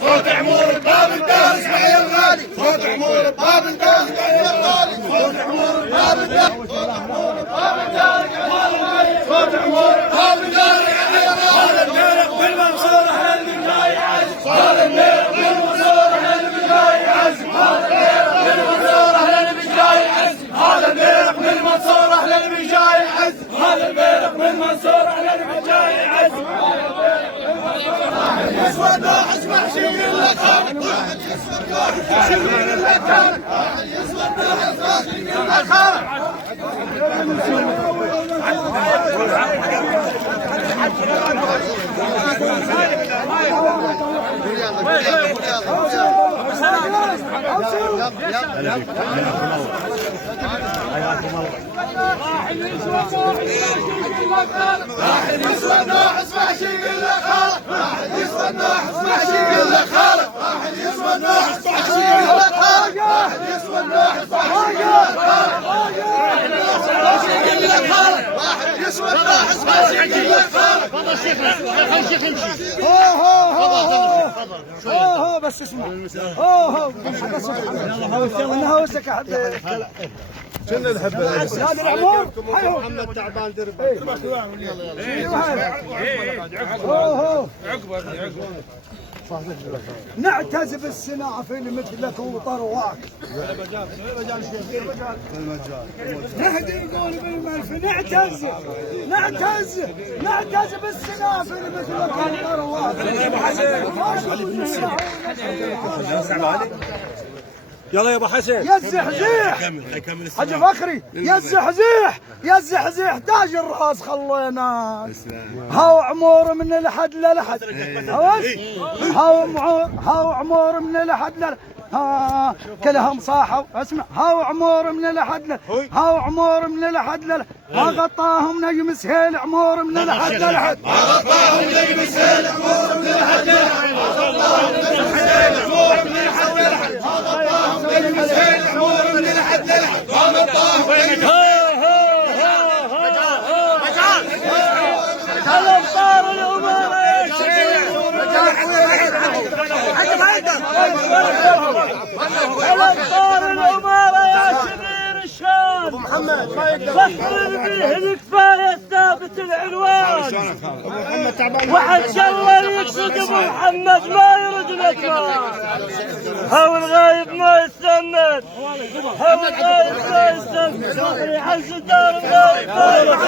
صوت عمور باب الدار اسمع يا الغالي، صوت عمور باب الدار اسمع يا الغالي، صوت عمور باب الدار، صوت عمور باب الدار يا الغالي، صوت عمور باب الدار يا الغالي. صار الملك بالمنصور اهل البجاي عزم، صار الملك بالمنصور اهل البجاي عزم، هذا الملك بالمنصور اهل البجاي عزم، هذا الملك بالمنصور اهل البجاي عزم، هذا الملك بالمنصور اهل البجاي عزم. يسود اسمع شيء لك خالد، واحد يسود شيء لك خالد، واحد يسود اسمع شيء لك خالد. واحد يسود اسمع شيء لك خالد، واحد يسود اسمع شيء لك خالد، واحد يسود اسمع شيء لك خالد، واحد يسود اسمع شيء لك خالد، واحد يسود اسمع شيء لك خالد. تفضل الشيخ، خلي الشيخ يمشي. هو بس اسمع. هو انا هوسك احد شنو الحبه هذا العمر محمد تعبان دربه نعتز بالصناعة في مثلك وطرواك. نهدي يقول بالملف نعتز بالصناعة في مثلك وطرواك. يلا يا ابو حسن يا الزحزيح حاج فخري، يا الزحزيح تاج الراس خلينا. هاو عمور من الحد للحد، هاو عمور من الحد للحد، كلهم صاحوا. اسمع، هاو عمور من الحد، هاو عمور من الحد للحد، ما غطاهم نجم سهيل عمور من الحد للحد، ما غطاهم نجم سهيل عمور من الحد للحد، ما غطاهم نجم سهيل عمور من الحد للحد، ما غطاهم نجم سهيل عمور من الحد للحد، ما غطاهم نجم الأبطال الأمراء يا شبير، الأبطال الأمراء يا شبير الشام، فخر به الكفاية ثابت العنوان، وحد شلل يقصد ابو محمد ما يرد الأكوان، هو الغايب ما يستند، هو الغايب ما يستند، فخري حز الدار الغايب ما يستند.